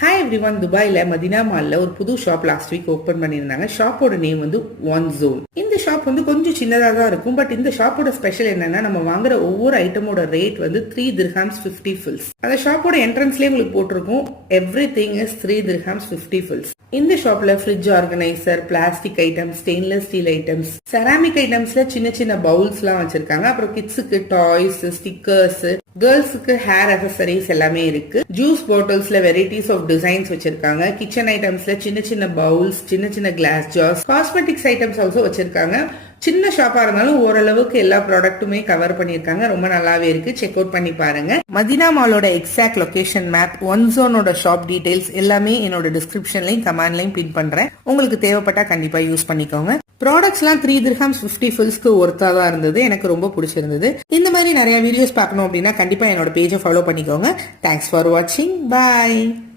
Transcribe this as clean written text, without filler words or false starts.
Hi every one. துபாயில் Medina மாலில் ஒரு புது ஷாப் லாஸ்ட் வீக் ஓப்பன் பண்ணியிருந்தாங்க. ஷாப்போட நேம் வந்து ஒன் ஜோன். இந்த ஷாப் வந்து கொஞ்சம் சின்னதாக தான் இருக்கும். பட் இந்த ஷாப்போட ஸ்பெஷல் என்னன்னா, நம்ம வாங்குற ஒவ்வொரு ஐட்டமோட ரேட் வந்து 3 dirhams 50 fils. அந்த ஷாப்போட என்ட்ரன்ஸ்லேயே உங்களுக்கு போட்டிருக்கும் everything is 3 dirhams 50 fils. இந்த ஷாப்ல fridge organiser, plastic items, stainless steel items, ceramic ஐட்டம்ஸ்ல சின்ன சின்ன பவுல்ஸ் எல்லாம் வச்சிருக்காங்க. அப்புறம் கிட்ஸுக்கு டாய்ஸ், ஸ்டிக்கர்ஸ், கேர்ள்ஸுக்கு ஹேர் அக்சசரிஸ் எல்லாமே இருக்கு. ஜூஸ் பாட்டில்ஸ்ல வெரைட்டிஸ் ஆஃப் டிசைன்ஸ் வச்சிருக்காங்க. கிச்சன் ஐட்டம்ஸ்ல சின்ன சின்ன பவுல்ஸ், சின்ன சின்ன glass jars, cosmetics items also வச்சிருக்காங்க. சின்ன ஷாப்பா இருந்தாலும் ஓரளவுக்கு எல்லா ப்ராடக்ட்டுமே கவர் பண்ணிருக்காங்க. ரொம்ப நல்லாவே இருக்கு. செக் அவுட் பண்ணி பாருங்க. மதினா மாலோட எக்ஸாக்ட் லொகேஷன் மேப், ஒன் ஜோனோட ஷாப் டீடைல்ஸ் எல்லாமே என்னோட டிஸ்கிரிப்ஷன்லயும் கமெண்ட்லயும் பின் பண்றேன். உங்களுக்கு தேவைப்பட்டா கண்டிப்பா யூஸ் பண்ணிக்கோங்க. ப்ராடக்ட்ஸ் எல்லாம் 3 dirhams 50 fils ஒர்த்தா தான் இருந்தது. எனக்கு ரொம்ப பிடிச்சிருந்தது. இந்த மாதிரி நிறைய வீடியோஸ் பார்க்கணும் அப்படின்னா கண்டிப்பா என்னோட பேஜை ஃபாலோ பண்ணிக்கோங்க. தேங்க்ஸ் ஃபார் வாட்சிங். பாய்.